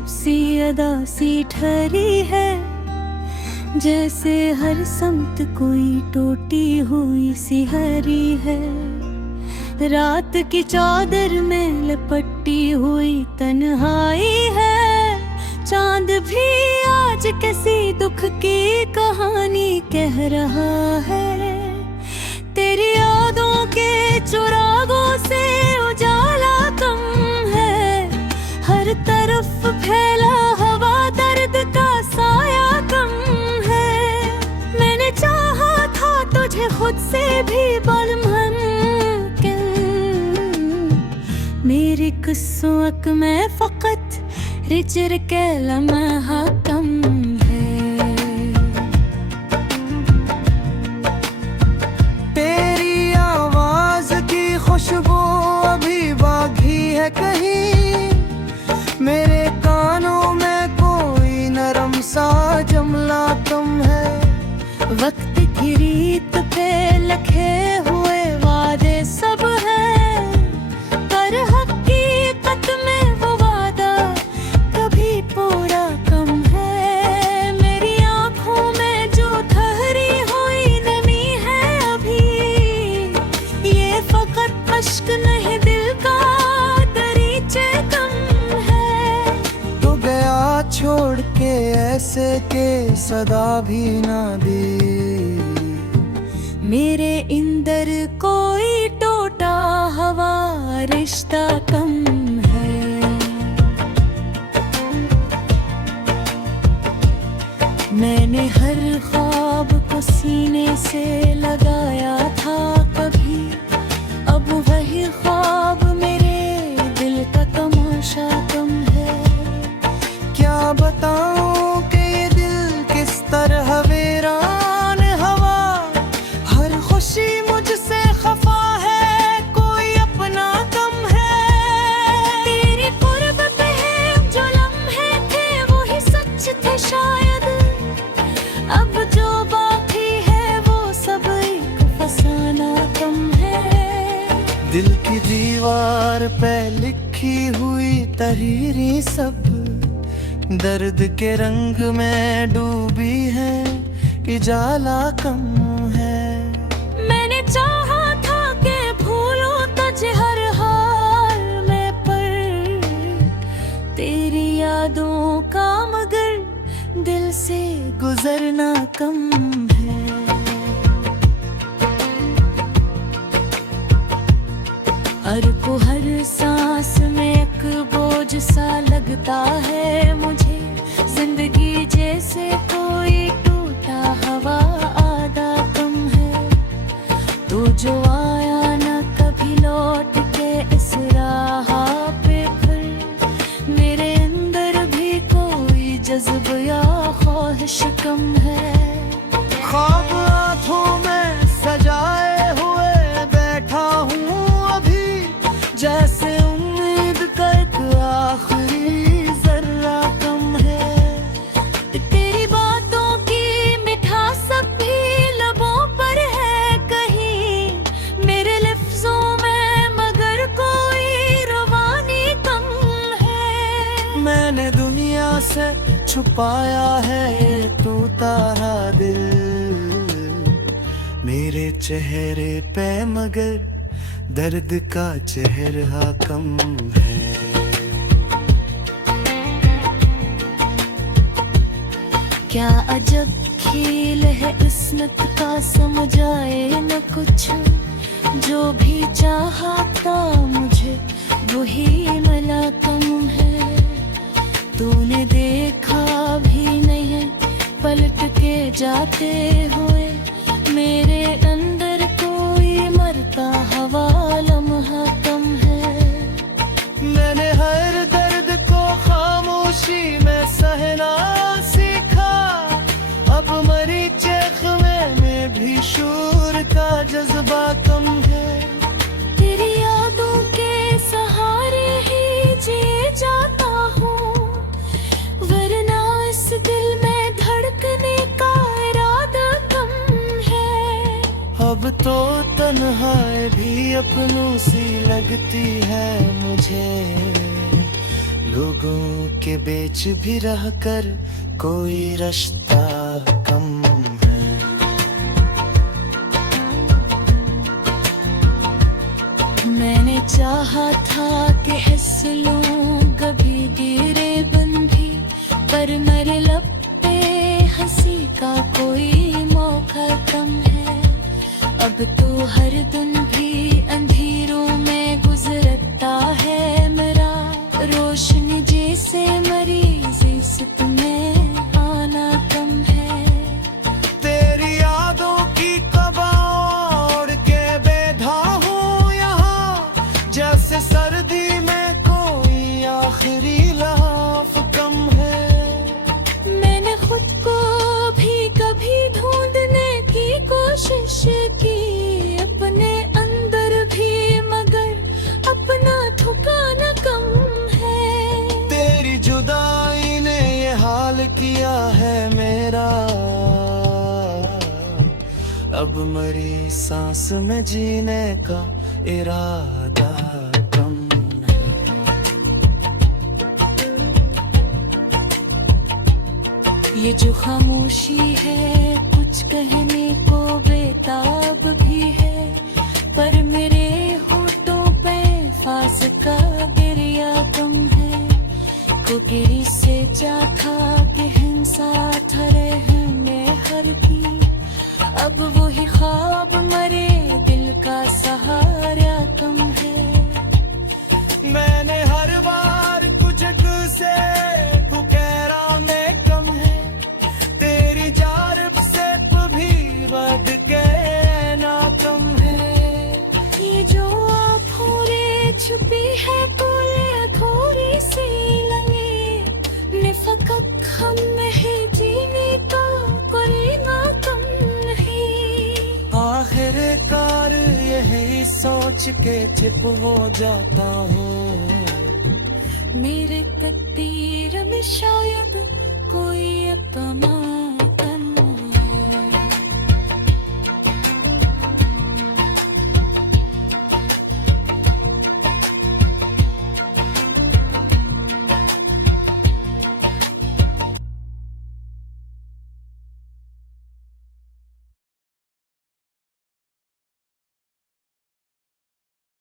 जब सी अदा सी ठहरी है, जैसे हर समत कोई टूटी हुई सी हरी है। रात की चादर में लिपटी हुई तन्हाई है, चांद भी आज किसी दुख की कहानी कह रहा है। तेरी यादों के चुरागों से उजाला कम है, हर तरफ फैला हवा दर्द का साया कम है। मैंने चाहा था तुझे खुद से भी बलमन, मेरी किस्मत में फकत रिचर के लम्हा कम है। तेरी आवाज की खुशबू अभी बाकी है कहीं, मेरे कानों में कोई नरम सा जमला कम है। वक्त की रीत पे लिखे हुए वादे सब हैं, पर हकीकत में वो वादा कभी पूरा कम है। मेरी आंखों में जो ठहरी हुई नमी है अभी, ये फकत अश्क नहीं दिल का दरीचे कम है। तो गया छोड़ के ऐसे के सदा भी ना दी, मेरे इंदर कोई टूटा हवा रिश्ता कम है। मैंने हर ख्वाब को सीने से लगाया था कभी, अब वही ख्वाब मेरे दिल का तमाशा कम है। क्या बताऊं कि ये दिल किस तरह वीरान हवा, हर खुशी मुझसे खफा है, कोई अपना कम है। तेरी कुर्ब पे जो लम्हे थे वही सच थे शायद, अब जो बाकी है वो सब एक फसाना कम है। दिल की दीवार पे लिखी हुई तहरीरें सब दर्द के रंग में डूबी है, इजाला कम है। मैंने चाहा था कि भूलूं तुझे हर हाल में, पर तेरी यादों का मगर दिल से गुजरना कम है। हर को हर सांस में एक बोझ सा लगता है मुझे, जिंदगी जैसे कोई टूटा हवा आधा कम है। तू जो आया न कभी लौट के इस राह पे, फिर मेरे अंदर भी कोई जज्ब या ख्वाहिश कम है। ख्वाब आँखों में सजाए हुए बैठा हूँ अभी, जैसे उम्मीद का एक आखिरी जर्रा कम है। तेरी बातों की मिठास भी लबों पर है कहीं, मेरे लफ्जों में मगर कोई रवानी कम है। मैंने दुनिया से छुपाया है ये टूटा दिल, मेरे चेहरे पे मगर दर्द का चेहरा कम है। क्या अजब खेल है किस्मत का, समझ आए न कुछ। जो भी चाहा था मुझे वही मिला कम है। तूने देखा भी नहीं पलट के जाते हुए, मेरे अंदर कोई मरता हवा लम्हा कम है। मैंने हर दर्द को खामोशी में सहना सीखा, अब मरी चेखवे में भी शूर का जज्बा कम है। तेरी यादों के सहारे ही जी जाता हूँ, वरना इस दिल में धड़कने का इरादा कम है। अब तो तन्हाई भी अपनों सी लगती है मुझे, लोगों के बीच भी रहकर कोई रिश्ता कम है। मैंने चाहा था कि हंस लूं कभी गिरे बन भी, पर मेरे लब पे हंसी का कोई मौका कम है। अब तो हर दिन भी अंधेरों में गुजरता है मेरा, रोशनी जैसे मरीज इस में आना कम है। तेरी यादों की कबाड़ के बैठा हूँ यहाँ, जैसे सर्दी में कोई आखिरी लहाफ कम है। मैंने खुद को भी कभी ढूंढने की कोशिश की, अपने अंदर भी, मगर अपना ठिकाना कम है। तेरी जुदाई ने ये हाल किया है मेरा, अब मरी सांस में जीने का इरादा कम है। ये जो खामोशी है कुछ कहने को बेताब भी है, पर मेरे होठों पे फास का गिरिया कम है। कोकिरी से चाहा कि हिंसा थरे हमें हर की, अब वही ख्वाब मरे दिल का सहारा कम है। मैंने हर बार कुछ से पुकारा में कम है, तेरी जारब से भी बढ़ के ना कम है। ये जो आँखों छुपी है कोले थोड़ी सी लगी, ने फकत हम नहीं जीने का कोई ना कम नहीं। आखिरकार यही सोच के चुप हो जाता हूँ, मेरे तकदीर में शायद कोई अपमान